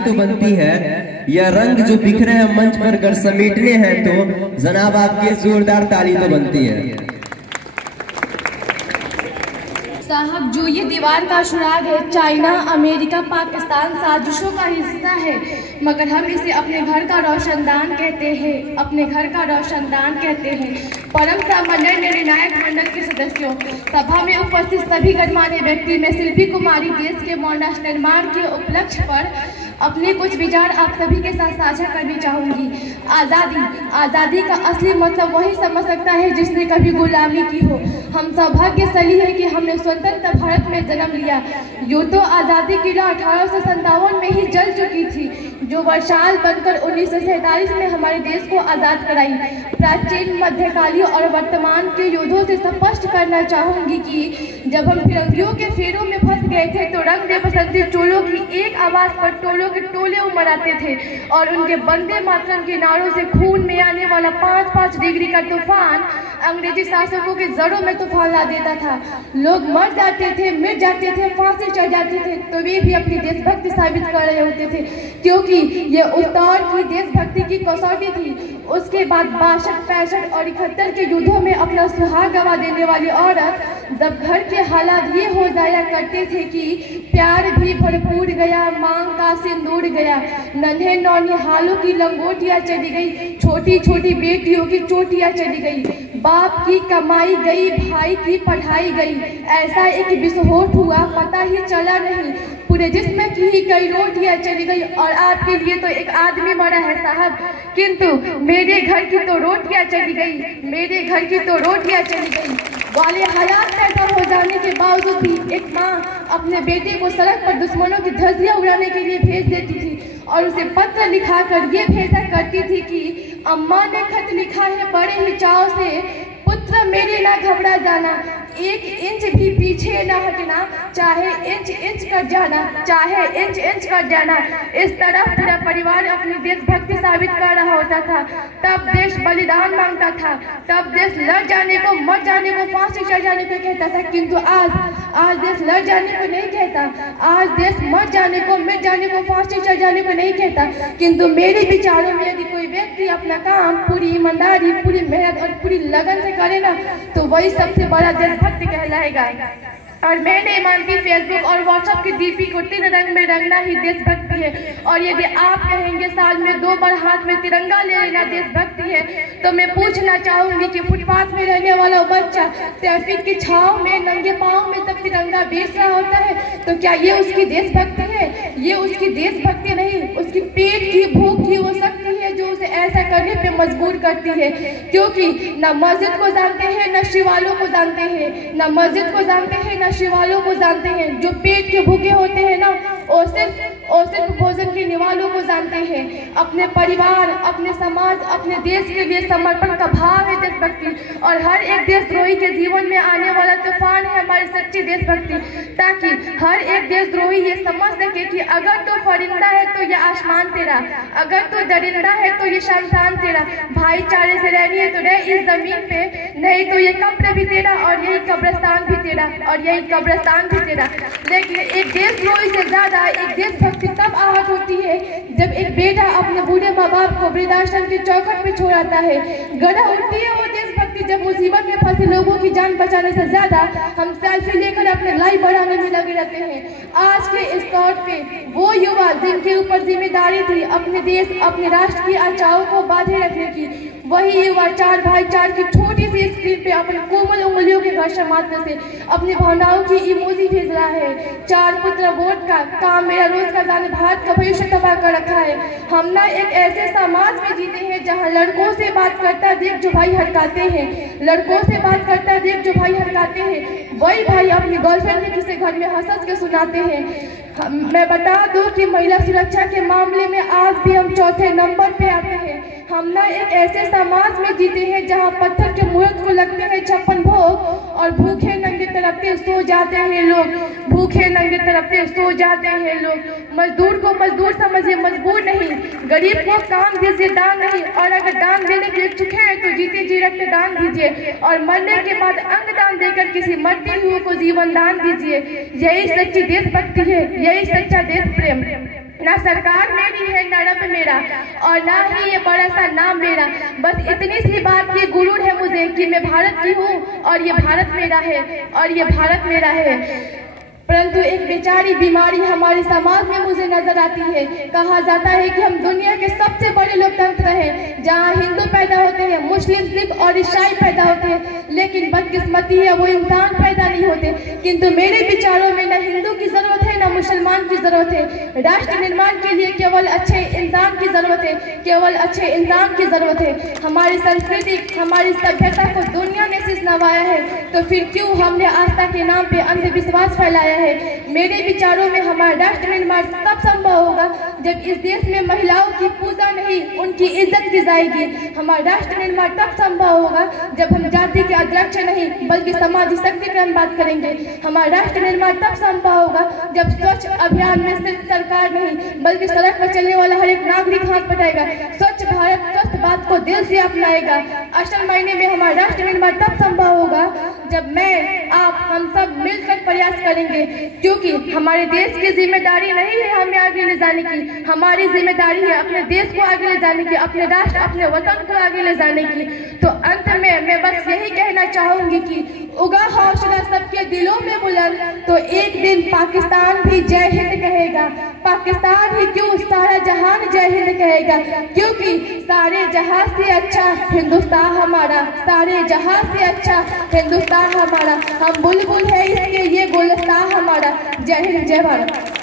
तो बनती है, यह रंग जो बिखरे हैं मंच पर अगर समेटने हैं तो जनाब आपकी जोरदार ताली तो बनती है। साहब, जो ये दीवार का सुराग है, चाइना, अमेरिका, पाकिस्तान साजिशों का हिस्सा है, मगर हम इसे अपने घर का रोशनदान कहते हैं, अपने घर का रोशनदान कहते हैं। परम सामान्य निर्णायक मंडल के सदस्यों, सभा में उपस्थित सभी गणमान्य व्यक्ति, मैं शिल्पी कुमारी देश के मॉडर्न निर्माण के उपलक्ष्य पर अपने कुछ विचार आप सभी के साथ साझा करनी चाहूँगी। आज़ादी का असली मतलब वही समझ सकता है जिसने कभी गुलामी की हो। हम सौभाग्यशाली है कि हमने स्वतंत्र भारत में जन्म लिया। यूँ तो आज़ादी की लौ 1857 में ही जल चुकी थी, जो वर्षाल बनकर 1947 में हमारे देश को आज़ाद कराई। प्राचीन, मध्यकालीन और वर्तमान के युद्धों से स्पष्ट करना चाहूँगी कि जब हम फिरंगियों के फेरों में फंस गए थे तो रंग दे बसंती चोलों की एक आवाज़ पर टोलों के टोले उमड़ आते थे और उनके वंदे मातरम के नारों से खून में आने वाला 5-5 डिग्री का तूफान अंग्रेजी शासकों के जड़ों में तूफान ला देता था। लोग मर जाते थे, मिट जाते थे, फांसी चढ़ जाते थे, तो वे भी अपनी देशभक्ति साबित कर रहे होते थे, क्योंकि ये उस दौर की देशभक्ति की कसौटी थी। उसके बाद 62, 65 और 71 के युद्धों में अपना सुहाग गवा देने वाली औरत जब घर के हालात ये हो जाया करते थे कि प्यार भी भरपूर गया, मांग का सिंदूर गया, नन्हे नौनिहालों की लंगोटियाँ चली गई, छोटी छोटी बेटियों की चोटियाँ चली गई, बाप की कमाई गई, भाई की पढ़ाई गई। ऐसा एक विस्फोट हुआ, पता ही चला नहीं, पूरे जिस्म की ही कई रोटियाँ चली गई और आपके लिए तो एक आदमी मरा है साहब, किंतु मेरे घर की तो रोटियाँ चली गई, मेरे घर की तो रोटियाँ चली गई। वाले हालात पैदा हो जाने के बावजूद भी एक माँ अपने बेटे को सड़क पर दुश्मनों की धज्जियां उड़ाने के लिए भेज देती थी और उसे पत्र लिखाकर ये भेजा करती थी कि अम्मा ने खत लिखा है बड़े ही चाव से, पुत्र मेरे ना घबरा जाना, 1 इंच भी पीछे न हटना, चाहे इंच इंच कर जाना, चाहे इंच इंच कर जाना। इस तरह पूरा परिवार अपनी देशभक्ति साबित कर रहा होता था। तब देश बलिदान मांगता था, तब देश लड़ जाने को, मर जाने को, फांसी चढ़ जाने को कहता था, किंतु आज देश लड़ जाने को नहीं कहता, आज देश मर जाने को, मिट जाने को, फांसी चढ़ जाने को नहीं कहता। किंतु मेरे विचारों में यदि कोई व्यक्ति अपना काम पूरी ईमानदारी, पूरी मेहनत और पूरी लगन से करे ना, तो वही सबसे बड़ा देशभक्त कहलाएगा। और मैं नहीं मानती फेसबुक और व्हाट्सएप की डीपी को 3 रंग में रंगना ही देशभक्ति है। और यदि आप कहेंगे साल में 2 बार हाथ में तिरंगा ले लेना देशभक्ति है, तो मैं पूछना चाहूंगी कि फुटपाथ में रहने वाला बच्चा ट्रैफिक की छांव में नंगे पांव में तब तिरंगा बेच रहा होता है, तो क्या ये उसकी देशभक्ति है? ये उसकी देशभक्ति नहीं, उसकी पेट की भूख की वो शक्ति है जो उसे ऐसा करने पे मजबूर करती है। क्योंकि न मस्जिद को जानते हैं, न शिवालों को जानते हैं, न मस्जिद को जानते हैं, न शिवालों को जानते हैं। जो पेट के भूखे होते हैं ना, वो सिर्फ भोजन के निवालों को जानते हैं। अपने परिवार, अपने समाज, अपने देश के लिए समर्पण का भाव है देशभक्ति। और हर एक देशद्रोही के जीवन में आने वाला तूफान है हमारी सच्ची देशभक्ति, ताकि हर एक देशद्रोही ये समझ सके कि अगर तो परिंदा है तो ये आसमान तेरा, अगर तो दरिंदा है तो ये शमशान तेरा, भाईचारे से रहनी है तो रह इस जमीन पे, नहीं तो ये कब्र भी तेरा और यही कब्रिस्तान भी तेरा और यही कब्रिस्तान भी तेरा। लेकिन एक देशद्रोही से ज्यादा एक देशभक्ति तब आहत होती है जब एक बेटा अपने बूढ़े माँ बाप को वृद्धाश्रम की चौखट पे छोड़ आता है। गढ़ उठती है वो देशभक्ति जब मुसीबत में फंसे लोगों की जान बचाने से ज्यादा हम सेल्फी लेकर अपने लाइफ बढ़ाने में लगे रहते हैं। आज के इस दौर पे वो युवा जिनके ऊपर जिम्मेदारी थी अपने देश, अपने राष्ट्र की आशाओं को बांधे रखने की, वही युवा 4 भाई 4 की छोटी सी स्क्रीन पे अपने कोमल उंगलियों के घर्षण मात्र से अपनी भावनाओं की इमोजी भेज रहा है। 4 पुत्र वोट का काम मेरा रोज का जाने भारत का भविष्य तबाह कर रखा है। हम ना एक ऐसे समाज में जीते हैं जहाँ लड़कों से बात करता देख जो भाई हटकाते हैं, लड़कों से बात करता देख जो भाई हटकाते हैं, वही भाई अपनी गर्लफ्रेंड के किसी घर में हंस के सुनाते हैं। मैं बता दूं कि महिला सुरक्षा के मामले में आज भी हम 4थे नंबर पे आते हैं। हम ना एक ऐसे समाज में जीते हैं जहां पत्थर के मुहूर्त को लगते हैं 56 भोग और भूखे नंगे तड़पते सो जाते हैं लोग, भूखे नंगे तड़पते सो जाते हैं लोग। मजदूर को मजदूर समझिए, मजबूर नहीं, गरीब को काम दीजिए, दान नहीं। और अगर दान देने के इच्छुक है तो जीते जी रखते दान दीजिए और मरने के बाद अंग दान देकर किसी मरते हुए को जीवन दान दीजिए। यही सच्ची देशभक्ति है, यही सच्चा देश प्रेम। ना सरकार मेरी है, ना रब मेरा, और ना ही ये बड़ा सा नाम मेरा। बस इतनी सी बात की गुरूर है मुझे कि मैं भारत की हूँ और ये भारत मेरा है, और ये भारत मेरा है। परंतु एक बेचारी बीमारी हमारे समाज में मुझे नजर आती है। कहा जाता है कि हम दुनिया के सबसे बड़े लोकतंत्र हैं, जहां हिंदू पैदा होते हैं, मुस्लिम, सिख और ईसाई पैदा होते हैं, लेकिन बदकिस्मती है वो इंसान पैदा नहीं होते। किंतु मेरे विचारों में न हिंदू की जरूरत है, न मुसलमान की जरूरत है। राष्ट्र निर्माण के लिए केवल अच्छे इंसान की जरूरत है, केवल अच्छे इंसान की जरूरत है। हमारी संस्कृति, हमारी सभ्यता को दुनिया ने शीश नवाया है, तो फिर क्यों हमने आस्था के नाम पे अंधविश्वास फैलाया है। मेरे विचारों में हमारा राष्ट्र निर्माण तब संभव होगा जब इस देश में महिलाओं की पूजा नहीं, उनकी इज्जत की जाएगी। हमारा राष्ट्र निर्माण तब संभव होगा जब हम जाति के अध्यक्ष नहीं बल्कि सामाजिक शक्ति की हम बात करेंगे। हमारा राष्ट्र निर्माण तब संभव होगा जब स्वच्छ अभियान में सिर्फ सरकार नहीं बल्कि सड़क पर चलने वाला हर एक नागरिक हाथ बटाएगा, स्वच्छ भारत स्वस्थ बात को दिल से अपनाएगा। असल मायने में हमारा राष्ट्र निर्माण तब संभव होगा जब मैं, आप, हम सब मिलकर प्रयास करेंगे, क्योंकि हमारे देश की जिम्मेदारी नहीं है हमें आगे ले जाने की, हमारी जिम्मेदारी है अपने देश को आगे ले जाने की, अपने राष्ट्र, अपने वतन को आगे ले जाने की। तो अंत में मैं बस यही कहना चाहूंगी कि उगा हौसला सबके दिलों में बुलंद, तो एक दिन पाकिस्तान भी जय हिंद कहेगा। पाकिस्तान ही क्यों, सारा जहान जय हिंद कहेगा, क्योंकि सारे जहां से अच्छा हिंदुस्तान हमारा, सारे जहां से अच्छा हिंदुस्तान हमारा। हम बुलबुल है इसके ये गुलस्तान हमारा। जय हिंद, जय भारत।